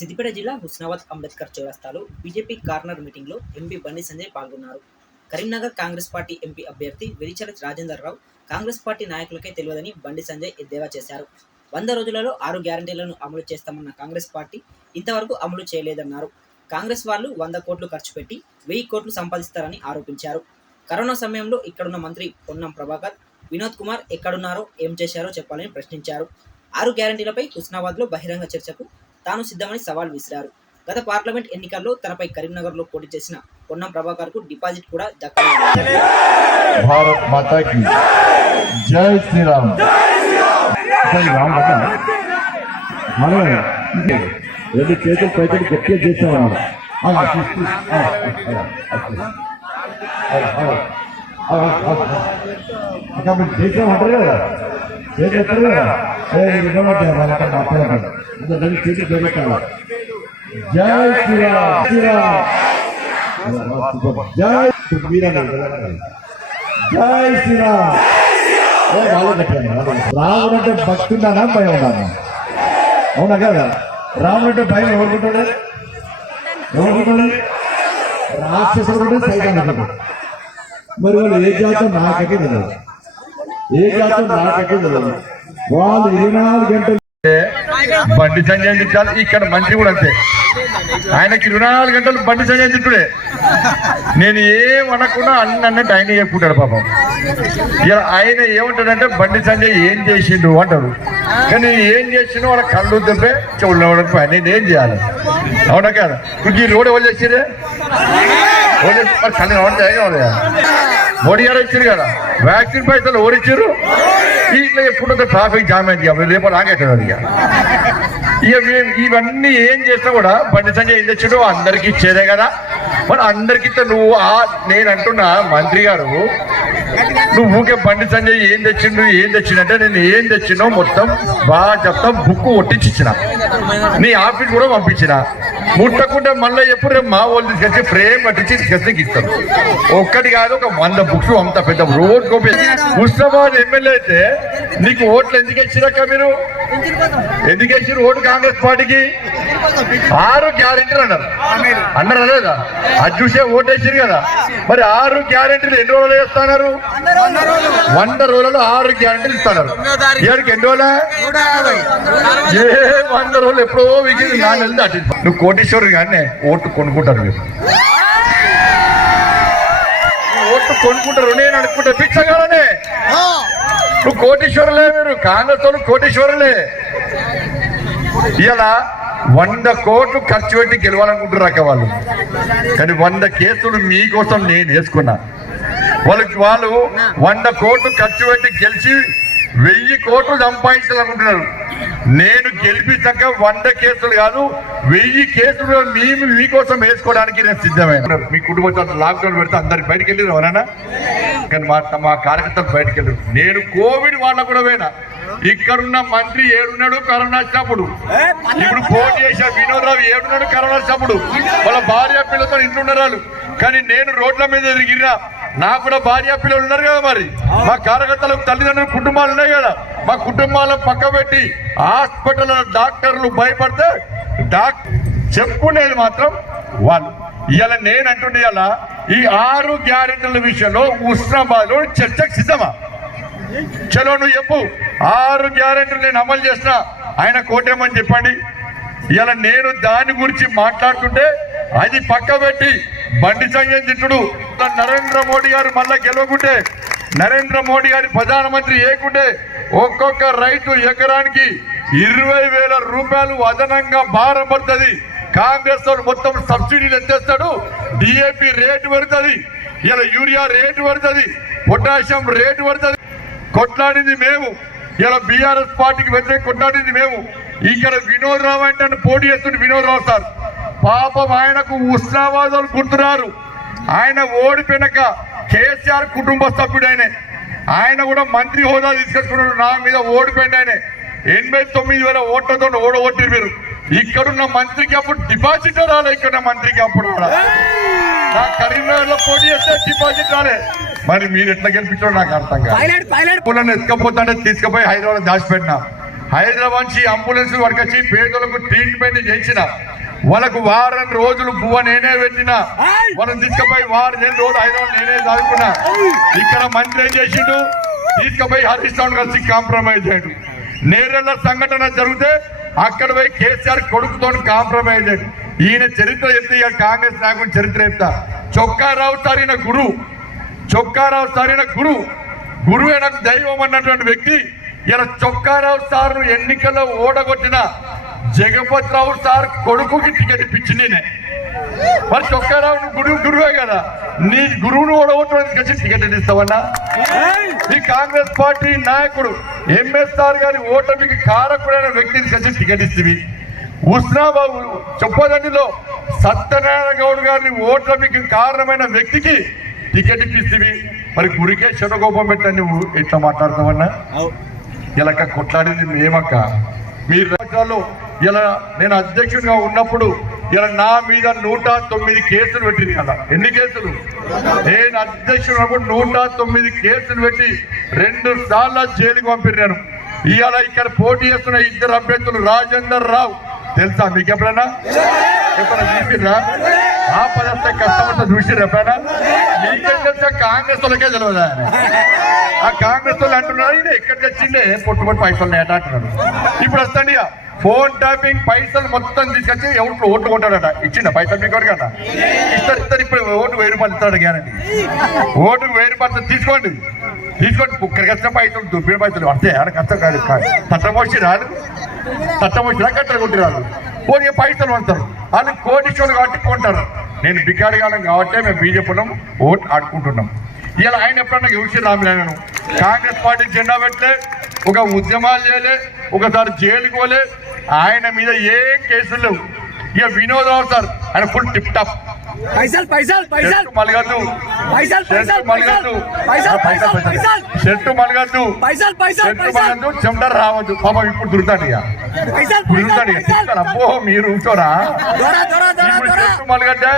సిద్దిపేట జిల్లా హుస్నాబాద్ అంబేద్కర్ చౌరస్తాలో BJP corner మీటింగ్లో ఎంపీ బండి సంజయ్ పాల్గొన్నారు. కరీంనగర్ కాంగ్రెస్ పార్టీ ఎంపీ అభ్యర్థి వెలిచల రాజేందర్ రావు కాంగ్రెస్ పార్టీ నాయకులకే తెలియదని బండి సంజయ్ ఎద్దేవా చేశారు. వంద రోజులలో ఆరు గ్యారంటీలను అమలు చేస్తామన్న కాంగ్రెస్ పార్టీ ఇంతవరకు అమలు చేయలేదన్నారు. కాంగ్రెస్ వాళ్ళు వంద కోట్లు ఖర్చు పెట్టి వెయ్యి కోట్లు సంపాదిస్తారని ఆరోపించారు. కరోనా సమయంలో ఇక్కడున్న మంత్రి పొన్నం ప్రభాకర్ వినోద్ కుమార్ ఎక్కడున్నారో ఏం చేశారో చెప్పాలని ప్రశ్నించారు. ఆరు గ్యారంటీలపై హుస్నాబాద్లో బహిరంగ చర్చకు తాను సిద్ధమని సవాల్ విసిరారు గత పార్లమెంట్ ఎన్నికల్లో తనపై కరీంనగర్లో పోటీ చేసిన పొన్నం ప్రభాకర్కు డిపాజిట్ కూడా దక్కలేదు రెండు చేతులు పైకి గట్టిగా చేసేవాడు చేసామంటారు కదా చేతి ఎత్తారు కదా జై శ్రీరామ్ శ్రీరామ్ జై జై శ్రీరామ్ రాముడు అంటే భక్తి ఉన్నానా భయం ఉన్నాను అవునా కదా? రాముడు అంటే భయం ఎవరుకుంటాడు ఎవరుకుంటాడు రాక్షసుడు కూడా సైతం మరి వాళ్ళు ఏ జాతం నాకే తెలియదు ఏ జాతం నాకకే తెలియదు వాళ్ళు ఇరవై నాలుగు గంటలు బండి సంజయ్ తిట్టాలి ఇక్కడ మంచి కూడా అంతే. ఆయనకి ఇరవై నాలుగు గంటలు బండి సంజయ్ తిట్టుడే నేను ఏం అనకుండా అన్ని అన్నట్టు ఆయన చెప్పుకుంటాడు పాపం. ఇలా ఆయన ఏమంటాడంటే బండి సంజయ్ ఏం చేసిండు అంటాడు కానీ ఏం చేసిండు వాళ్ళ కళ్ళు తెప్పే చెవులు నేను ఏం చేయాలి? అవునా కాదు? ఇప్పుడు ఈ రోడ్ ఎవరు చేసిరే వాళ్ళు చేసి- మరి కళ్ళు మోడీ గారు ఇచ్చారు కదా. వ్యాక్సిన్ పైసలు ఓడిచ్చారు ఇట్లా ఎప్పుడు ట్రాఫిక్ జామ్ అయింది ఇక. రేపు రాగట్లేదు అది ఇక. ఇక మేము ఇవన్నీ ఏం చేసినా కూడా బండి సంజయ్ ఏం తెచ్చాడు అందరికి ఇచ్చేదే కదా. మరి అందరికి ఇస్తే నువ్వు ఆ నేను అంటున్నా మంత్రి గారు నువ్వు ఊకే బండి సంజయ్ ఏం తెచ్చిండు ఏం తెచ్చిండంటే నేను ఏం తెచ్చినో మొత్తం బాగా చెప్తా బుక్ ఒట్టించిన నీ ఆఫీస్ కూడా పంపించిన. ముట్టకుండా మళ్ళీ ఎప్పుడు రేపు మా వాళ్ళు తీసుకొచ్చి ఫ్రేమ్ కట్టించి తీసుకొచ్చి ఇస్తాం. ఒక్కటి కాదు ఒక వంద బుక్స్ అంత పెద్ద రోడ్ కోపి హుస్నాబాద్ ఎమ్మెల్యే అయితే నీకు ఓట్లు ఎందుకు ఇచ్చిరక్క మీరు? ఎందుకు ఇచ్చారు ఓటు కాంగ్రెస్ పార్టీకి? ఆరు గ్యారెంటీలు అన్నారు. అన్నారు లేదా? అది చూసే ఓటేసారు కదా. మరి ఆరు గ్యారెంటీలు ఎన్ని రోజులు వేస్తున్నారు? వంద రోజులలో ఆరు గ్యారెంటీలు ఇస్తున్నారు. ఇవాళకి ఎన్ని రోజులా? ఏ వంద రోజులు ఎప్పుడో విగింది నా నువ్వు దాటి నువ్వు కోటేశ్వరు కానీ ఓటు కొనుక్కుంటారు మీరు. నువ్వు ఓటు కొనుక్కుంటారు నేను అనుకుంటా పిచ్చగానే నువ్వు కోటీశ్వరులే మీరు కాంగ్రెస్ వాళ్ళు కోటీశ్వరులే. ఇలా వంద కోట్లు ఖర్చు పెట్టి గెలవాలనుకుంటారు అక్క వాళ్ళు. కానీ వంద కేసులు మీకోసం నేను వేసుకున్నా. వాళ్ళకి వాళ్ళు వంద కోట్లు ఖర్చు పెట్టి గెలిచి వెయ్యి కోట్లు సంపాదించాలనుకుంటున్నారు. నేను గెలిపించాక వంద కేసులు కాదు వెయ్యి కేసులు మేము మీకోసం వేసుకోవడానికి నేను సిద్ధమైన మీ కుటుంబంతో లాక్డౌన్ పెడితే అందరికి బయటకు వెళ్ళారు ఎవరైనా కానీ మా మా కార్యకర్తలు బయటకు వెళ్ళారు నేను కోవిడ్ వాళ్ళ కూడా పోయినా. ఇక్కడున్న మంత్రి ఏడున్నాడు? కరోనా వచ్చినప్పుడు ఇప్పుడు ఫోన్ చేసా వినోదరావు ఏడున్నాడు? కరోనా వచ్చినప్పుడు వాళ్ళ భార్య పిల్లలతో ఇంట్లో ఉన్నారు కానీ నేను రోడ్ల మీద తిరిగిరా నాకు కూడా భార్య పిల్లలు ఉన్నారు కదా మరి. మా కార్యకర్తలకు తల్లిదండ్రులు కుటుంబాలు ఉన్నాయి కదా. మా కుటుంబాలను పక్క పెట్టి హాస్పిటల్ డాక్టర్లు భయపడితే డాక్ చెప్పుకునేది మాత్రం వాళ్ళు. ఇవాళ నేను అంటుండే ఇలా ఈ ఆరు గ్యారెంటీల విషయంలో ఉస్మాబాద్లో చర్చకు సిద్ధమా? చలో నువ్వు చెప్పు. ఆరు గ్యారెంటీలు నేను అమలు చేసిన. ఆయన కోటేమని చెప్పండి. ఇలా నేను దాని గురించి మాట్లాడుతుంటే అది పక్క పెట్టి బండి సంజయ్ తిట్టుడు. నరేంద్ర మోడీ గారు మళ్ళా గెలవకుంటే నరేంద్ర మోడీ గారి ప్రధానమంత్రి ఏకుంటే ఒక్కొక్క రైతు ఎకరానికి ఇరవై వేల రూపాయలు అదనంగా భారపడుతుంది కాంగ్రెస్ మొత్తం సబ్సిడీలు ఎత్తేస్తాడు. డిఏపి రేటు పడుతుంది ఇలా యూరియా రేటు పడుతుంది పొటాషియం రేటు పడుతుంది కొట్లాడింది మేము. ఇలా బీఆర్ఎస్ పార్టీకి వ్యతిరేక కొట్లాడింది మేము. ఇక్కడ వినోద్ రావు అంటే నన్ను పోటీ చేస్తుంది వినోద్ రావు సార్. పాపం ఆయనకు ఉస్నావాదాలు గుర్తున్నారు ఆయన ఓడిపోయినాక కేసీఆర్ కుటుంబ సభ్యుడైన ఆయన. కూడా మంత్రి హోదా తీసుకొచ్చుకున్నాడు. నా మీద ఓడిపోయింది ఆయన. ఎనభై తొమ్మిది వేల ఓట్లతో ఓడగొట్టి మీరు. ఇక్కడున్న మంత్రికి అప్పుడు డిపాజిట్ రాలే. ఇక్కడ మంత్రికి అప్పుడు కూడా. నా కరీంనగర్లో పోటీ చేస్తే డిపాజిట్ రాలే. మరి మీరు ఎట్లా గెలిపించారో నాకు అర్థం కాదు. పూలను ఎత్తుకపోతాంటే తీసుకుపోయి హైదరాబాద్ దాచిపెట్టినా. హైదరాబాద్ నుంచి అంబులెన్స్ పట్టుకొచ్చి పేదలకు ట్రీట్మెంట్ చేసిన వాళ్ళకు వారం రోజులు పువ్వ నేనే పెట్టిన. వాళ్ళని తీసుకుపోయి వారం నేను రోజులు హైదరాబాద్ నేనే చదువుకున్నా. ఇక్కడ మంత్రి ఏం చేసిండు? తీసుకుపోయి హరీష్ రావు కలిసి కాంప్రమైజ్ అయ్యాడు నేరెళ్ళ సంఘటన జరిగితే అక్కడ పోయి కేసీఆర్ కొడుకుతో కాంప్రమైజ్ అయ్యాడు ఈయన చరిత్ర చెప్తే ఇక కాంగ్రెస్ నాయకుని చరిత్ర చెప్తా. చొక్కారావు సార్ ఈయన గురువు చొక్కారావు సార్ ఈయన గురువు గురువు నాకు దైవం అన్నటువంటి వ్యక్తి. ఇలా చొక్కారావు సార్ ఎన్నికల్లో ఓడగొట్టిన జగపతి రావు సార్ కొడుకుకి టికెట్ ఇప్పించింది నేనే. మరి చొక్కారావు గురువు గురువే కదా. నీ గురువును ఓడగొట్టడానికి వచ్చి టికెట్ ఇస్తావన్నా? ఈ కాంగ్రెస్ పార్టీ నాయకుడు ఎంఎస్ఆర్ గారి ఓటమికి కారకుడైన వ్యక్తిని కలిసి టికెట్ ఇస్తుంది ఉస్నాబాబు చెప్పదండిలో సత్యనారాయణ గౌడ్ గారిని ఓటమికి కారణమైన వ్యక్తికి టికెట్ ఇప్పిస్తుంది మరి గురికే శతకోపం పెట్టని నువ్వు ఎట్లా మాట్లాడతావన్నా? ఇలా కొట్లాడింది మేమక్క. మీరు రాష్ట్రాల్లో ఇలా నేను అధ్యక్షుడిగా ఉన్నప్పుడు ఇలా నా మీద నూట తొమ్మిది కేసులు పెట్టింది కదా. ఎన్ని కేసులు? నేను అధ్యక్షుడు నూట తొమ్మిది కేసులు పెట్టి రెండు సార్లు జైలుకి పంపినాను ఇవాళ ఇక్కడ పోటీ చేస్తున్న ఇద్దరు అభ్యర్థులు రాజేందర్ రావు. తెలుసా మీకు ఎప్పుడైనా ఎప్పుడైనా చూసిరా ఆ పదస్థ కష్టమంతా చూసిరా ఎప్పుడైనా మీకేం తెలుసా కాంగ్రెస్ వాళ్ళకే తెలియదా ఆ కాంగ్రెస్ వాళ్ళు అంటున్నారు ఇది ఎక్కడికి వచ్చిండే పొట్టుబడి పైసలు నేట అంటున్నారు. ఇప్పుడు వస్తండి ఫోన్ ట్యాపింగ్ పైసలు మొత్తం తీసుకొచ్చి ఎవరు ఓట్లు కొట్టాడట? ఇచ్చిండ? పైసలు మీకు కదా ఇస్తారు ఇస్తారు ఇప్పుడు ఓటు వెయ్యి రూపాయలు ఇస్తాడు గ్యారంటీ. ఓటుకు వెయ్యి రూపాయలు తీసుకోండి. తీసుకోండి. కుక్కరికి వచ్చిన పైసలు దుబ్బిన పైసలు. అంతే ఆడ కష్టం కాదు తట్టమోసి రాదు. తట్టమోసి రా కట్టలు కొట్టి పోనీ పైసలు అంటారు వాళ్ళు కోటీశ్వరులు కాబట్టి కొంటారు. నేను బికారిగాలం కాబట్టి మేము బీజేపీలో ఓటు ఆడుకుంటున్నాం. ఇలా ఆయన ఎప్పుడన్నా గెలిచి రామలేను కాంగ్రెస్ పార్టీ జెండా పెట్టలే ఒక ఉద్యమాలు చేయలే ఒకసారి జైలుకి పోలే ఆయన మీద ఏ కేసులు లేవు. ఇక వినోదరావు సార్ ఆయన ఫుల్ టిప్ టాప్ పైసల్ పైసల్. పైసల్ షర్టు మలగద్దు పైసల్ పైసల్. మలగద్దు. పైసల్ ఆ, పైసలు, పైసల్ పైసలు. పైసల్. షర్టు మలగద్దు. పైసల్ పైసల్ షర్టు పైసల్. మలగద్దు చెమట రావద్దు. పాపం ఇప్పుడు దురుతాడు ఇక. పైసల్ దురుతాడు అబ్బో మీరు ఇప్పుడు షర్టు మలగద్దే